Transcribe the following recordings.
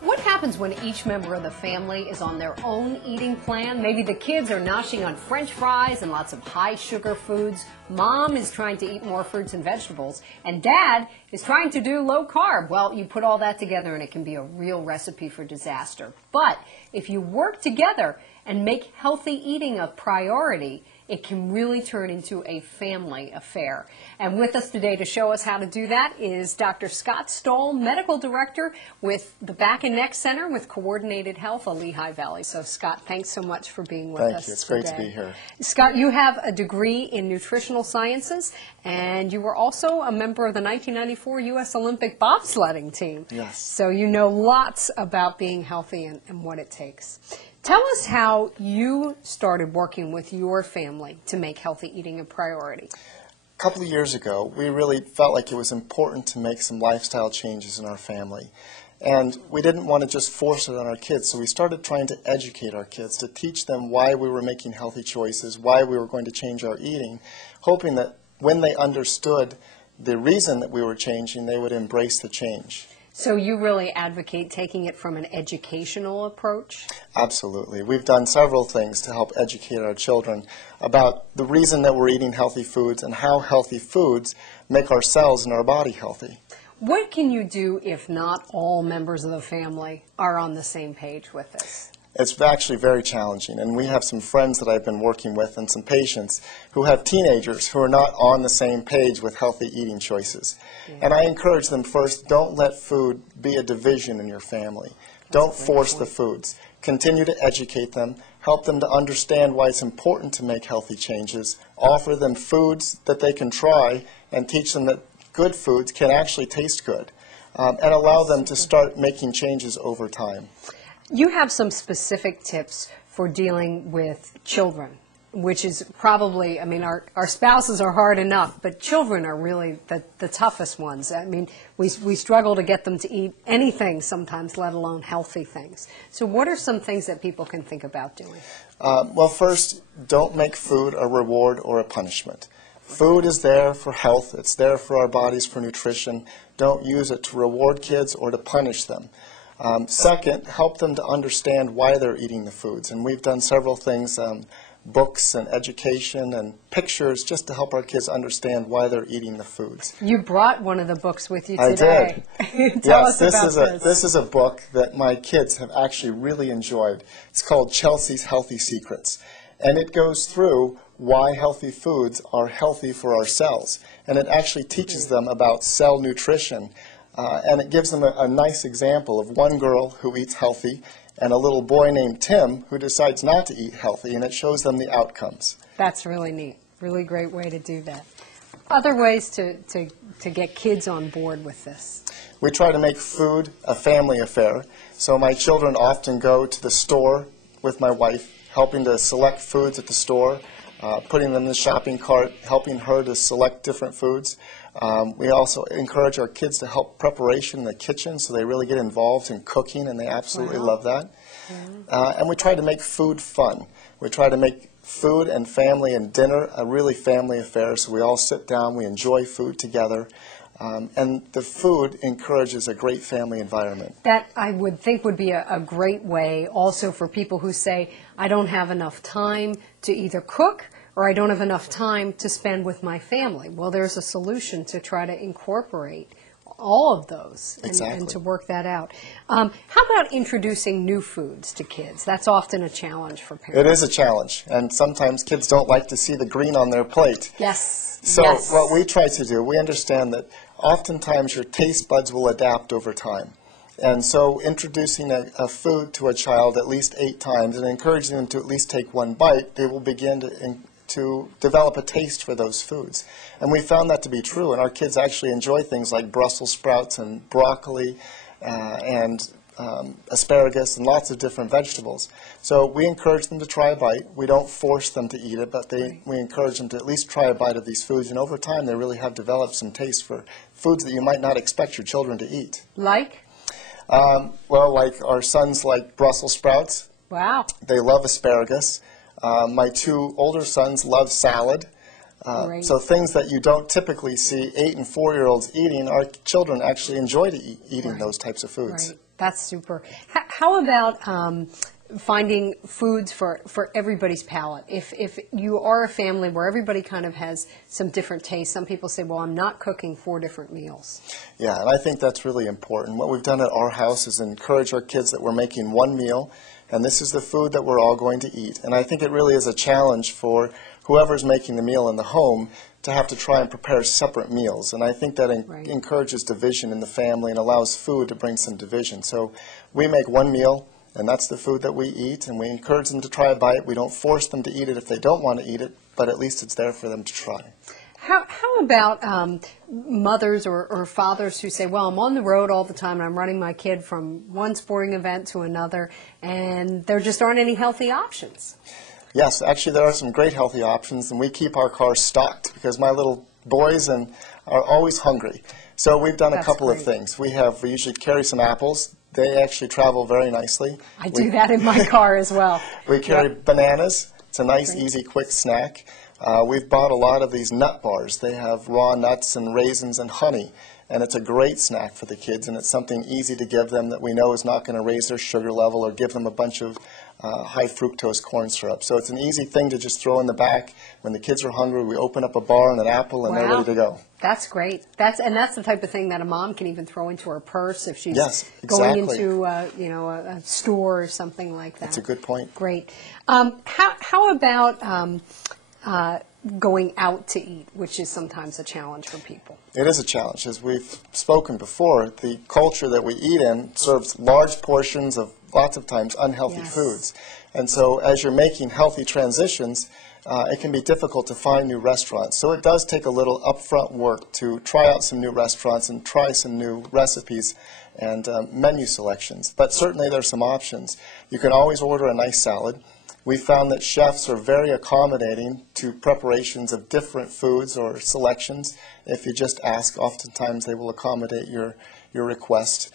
What happens when each member of the family is on their own eating plan? Maybe the kids are noshing on French fries and lots of high sugar foods. Mom is trying to eat more fruits and vegetables. And Dad is trying to do low carb. Well, you put all that together and it can be a real recipe for disaster. But if you work together and make healthy eating a priority, it can really turn into a family affair. And with us today to show us how to do that is Dr. Scott Stoll, Medical Director with the Back and Neck Center with Coordinated Health of Lehigh Valley. So Scott, thanks so much for being with us Thank you. It's great to be here. Scott, you have a degree in nutritional sciences, and you were also a member of the 1994 U.S. Olympic bobsledding team. Yes. So you know lots about being healthy and what it takes. Tell us how you started working with your family to make healthy eating a priority. A couple of years ago, we really felt like it was important to make some lifestyle changes in our family. And we didn't want to just force it on our kids, so we started trying to educate our kids, to teach them why we were making healthy choices, why we were going to change our eating, hoping that when they understood the reason that we were changing, they would embrace the change. So you really advocate taking it from an educational approach? Absolutely. We've done several things to help educate our children about the reason that we're eating healthy foods and how healthy foods make our cells and our body healthy. What can you do if not all members of the family are on the same page with this? It's actually very challenging, and we have some friends that I've been working with and some patients who have teenagers who are not on the same page with healthy eating choices. Yeah. And I encourage them first, don't let food be a division in your family. Don't force the foods. Continue to educate them, help them to understand why it's important to make healthy changes, offer them foods that they can try, and teach them that good foods can actually taste good, and allow them to start making changes over time. You have some specific tips for dealing with children, which is probably, I mean, our spouses are hard enough, but children are really the toughest ones. I mean, we struggle to get them to eat anything sometimes, let alone healthy things. So what are some things that people can think about doing? Well, first, don't make food a reward or a punishment. Food is there for health. It's there for our bodies, for nutrition. Don't use it to reward kids or to punish them. Second, help them to understand why they're eating the foods. And we've done several things, books and education and pictures, just to help our kids understand why they're eating the foods. You brought one of the books with you today. I did. Tell us about this. This is a book that my kids have actually really enjoyed. It's called Chelsea's Healthy Secrets. And it goes through why healthy foods are healthy for our cells. And it actually teaches them about cell nutrition. And it gives them a nice example of one girl who eats healthy and a little boy named Tim who decides not to eat healthy, and it shows them the outcomes. That's really neat. Really great way to do that. Other ways to get kids on board with this? We try to make food a family affair. So my children often go to the store with my wife, helping to select foods at the store, putting them in the shopping cart, helping her to select different foods. We also encourage our kids to help preparation in the kitchen, so they really get involved in cooking, and they absolutely love that. And we try to make food fun. We try to make food and family and dinner a really family affair, so we all sit down, we enjoy food together. And the food encourages a great family environment. That, I would think, would be a great way also for people who say, I don't have enough time to either cook or I don't have enough time to spend with my family. Well, there's a solution to try to incorporate all of those and to work that out. How about introducing new foods to kids? That's often a challenge for parents. It is a challenge, and sometimes kids don't like to see the green on their plate. Yes. So what we try to do, we understand that oftentimes your taste buds will adapt over time. And so introducing a food to a child at least 8 times and encouraging them to at least take one bite, they will begin to develop a taste for those foods. And we found that to be true, and our kids actually enjoy things like Brussels sprouts and broccoli and asparagus and lots of different vegetables. So we encourage them to try a bite. We don't force them to eat it, but we encourage them to at least try a bite of these foods, and over time they really have developed some taste for foods that you might not expect your children to eat. Like? Well, like our sons like Brussels sprouts. Wow. They love asparagus. My 2 older sons love salad. So things that you don't typically see 8- and 4-year-olds eating, our children actually enjoy eating those types of foods. Right. That's super. How about finding foods for everybody's palate? If you are a family where everybody kind of has some different tastes, some people say, well, I'm not cooking 4 different meals. Yeah, and I think that's really important. What we've done at our house is encourage our kids that we're making one meal, and this is the food that we're all going to eat. And I think it really is a challenge for whoever's making the meal in the home to have to try and prepare separate meals. And I think that encourages division in the family and allows food to bring some division. So we make one meal, and that's the food that we eat, and we encourage them to try a bite. We don't force them to eat it if they don't want to eat it, but at least it's there for them to try. How about mothers or fathers who say, well, I'm on the road all the time and I'm running my kid from one sporting event to another, and there just aren't any healthy options? Yes, actually there are some great healthy options, and we keep our cars stocked because my little boys are always hungry. So we've done a couple of things. We usually carry some apples. They actually travel very nicely. I do that in my car as well. We carry bananas. It's a nice, easy, quick snack. We've bought a lot of these nut bars. They have raw nuts and raisins and honey, and it's a great snack for the kids, and it's something easy to give them that we know is not going to raise their sugar level or give them a bunch of high fructose corn syrup. So it's an easy thing to just throw in the back. When the kids are hungry, we open up a bar and an apple, and they're ready to go. That's great. That's the type of thing that a mom can even throw into her purse if she's going into a store or something like that. That's a good point. Great. How about going out to eat, which is sometimes a challenge for people? It is a challenge. As we've spoken before, the culture that we eat in serves large portions of lots of times unhealthy foods. And so as you're making healthy transitions, it can be difficult to find new restaurants. So it does take a little upfront work to try out some new restaurants and try some new recipes and menu selections. But certainly there's some options. You can always order a nice salad. We found that chefs are very accommodating to preparations of different foods or selections. If you just ask, oftentimes they will accommodate your request.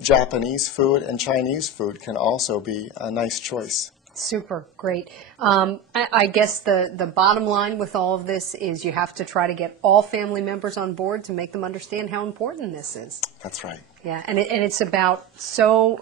Japanese food and Chinese food can also be a nice choice. Super, great. I guess the bottom line with all of this is you have to try to get all family members on board to make them understand how important this is. That's right. Yeah, and it's about so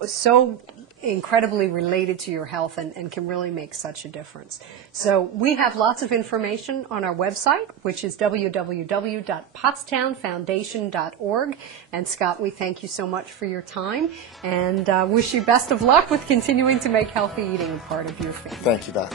incredibly related to your health and can really make such a difference. So we have lots of information on our website, which is www.pottstownfoundation.org. And Scott, we thank you so much for your time and wish you best of luck with continuing to make healthy eating a part of your family. Thank you, Beth.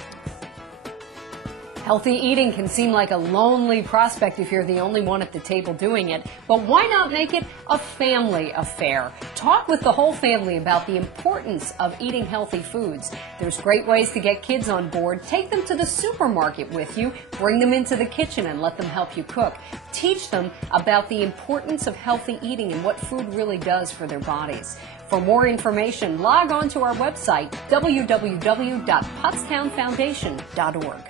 Healthy eating can seem like a lonely prospect if you're the only one at the table doing it, but why not make it a family affair? Talk with the whole family about the importance of eating healthy foods. There's great ways to get kids on board. Take them to the supermarket with you, bring them into the kitchen and let them help you cook. Teach them about the importance of healthy eating and what food really does for their bodies. For more information, log on to our website, www.pottstownfoundation.org.